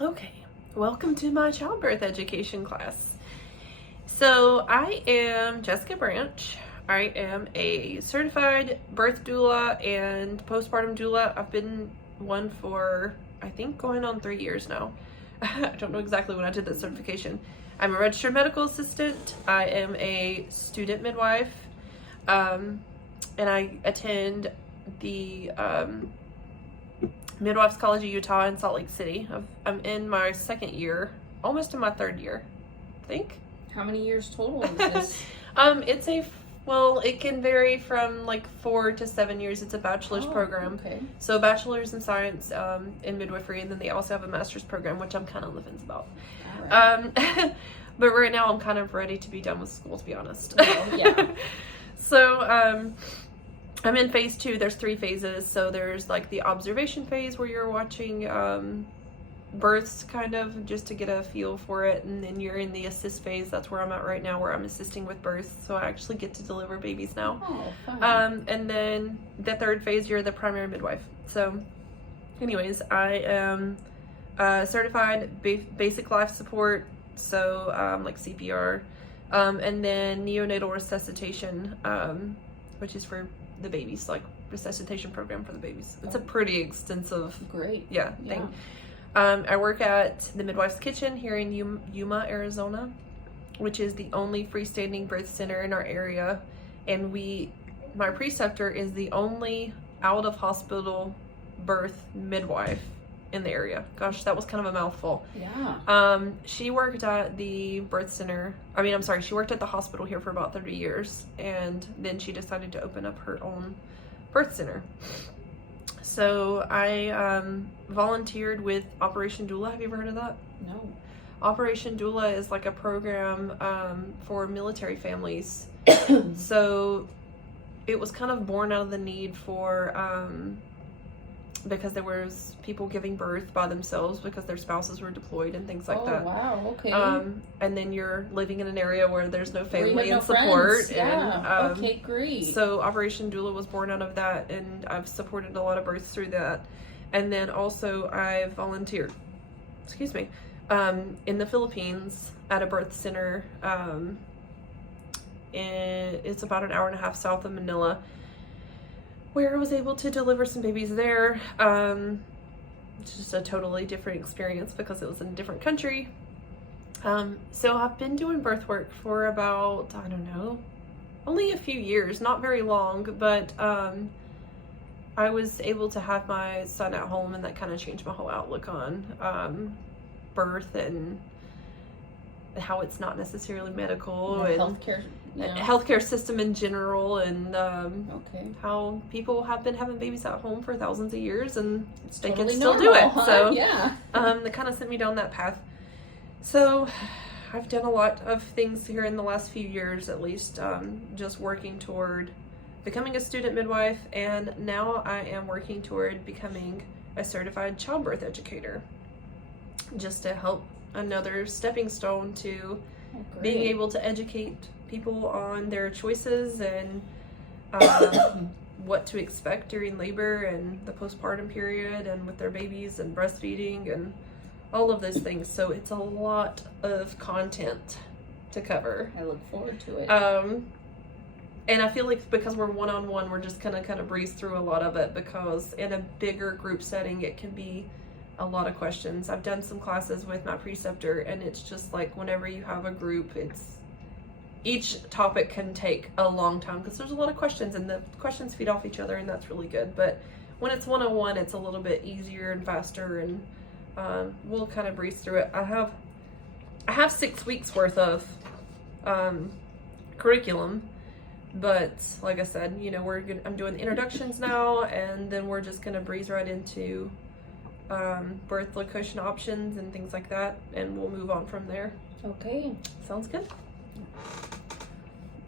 Okay, welcome to my childbirth education class. So I am Jessica Branch. I am a certified birth doula and postpartum doula. I've been one for, I think, going on 3 years now. I don't know exactly when I did that certification. I'm a registered medical assistant. I am a student midwife, and I attend the Midwives College of Utah in Salt Lake City. I'm in my second year, almost in my third year, I think. How many years total is this? It can vary from like 4 to 7 years. It's a bachelor's program. Okay. So bachelor's in science in midwifery, and then they also have a master's program, which I'm kind of on the fence about. All right. But right now I'm kind of ready to be done with school, to be honest. Oh, yeah. So I'm in phase 2. There's 3 phases. So there's like the observation phase where you're watching births kind of just to get a feel for it. And then you're in the assist phase. That's where I'm at right now, where I'm assisting with births. So I actually get to deliver babies now. Oh, fun. And then the 3rd phase, you're the primary midwife. So anyways, I am certified basic life support. So like CPR, and then neonatal resuscitation, which is for the babies, like resuscitation program for the babies. It's a pretty extensive, Great. thing. I work at the Midwife's Kitchen here in Yuma, Arizona, which is the only freestanding birth center in our area, and my preceptor is the only out of hospital birth midwife in the area. Gosh, that was kind of a mouthful. Yeah. She worked at the birth center. She worked at the hospital here for about 30 years, and then she decided to open up her own birth center. So I volunteered with Operation Doula. Have you ever heard of that? No. Operation Doula is like a program for military families. So it was kind of born out of the need for because there was people giving birth by themselves because their spouses were deployed and things like that. Oh, wow, okay. And then you're living in an area where there's no family Where you and have no support. friends. Yeah. And, okay, great. So Operation Doula was born out of that, and I've supported a lot of births through that. And then also I've volunteered, in the Philippines at a birth center. And it's about an hour and a half south of Manila, where I was able to deliver some babies there. It's just a totally different experience because it was in a different country. So I've been doing birth work for about, I don't know, only a few years, not very long, but I was able to have my son at home, and that kind of changed my whole outlook on birth and how it's not necessarily medical, and healthcare. Yeah. Healthcare system in general, and okay. how people have been having babies at home for thousands of years, and they totally can still normal, do it. huh? So yeah. That kind of sent me down that path. So I've done a lot of things here in the last few years, at least, just working toward becoming a student midwife, and now I am working toward becoming a certified childbirth educator, just to help another stepping stone to being able to educate people on their choices and what to expect during labor and the postpartum period and with their babies and breastfeeding and all of those things. So it's a lot of content to cover. I look forward to it. And I feel like because we're one-on-one, we're just gonna kind of breeze through a lot of it, because in a bigger group setting, it can be a lot of questions. I've done some classes with my preceptor, and it's just like whenever you have a group, each topic can take a long time because there's a lot of questions, and the questions feed off each other, and that's really good. But when it's one-on-one, it's a little bit easier and faster, and we'll kind of breeze through it. I have 6 weeks worth of curriculum, but like I said, I'm doing the introductions now, and then we're just gonna breeze right into birth location options and things like that, and we'll move on from there. Okay. Sounds good.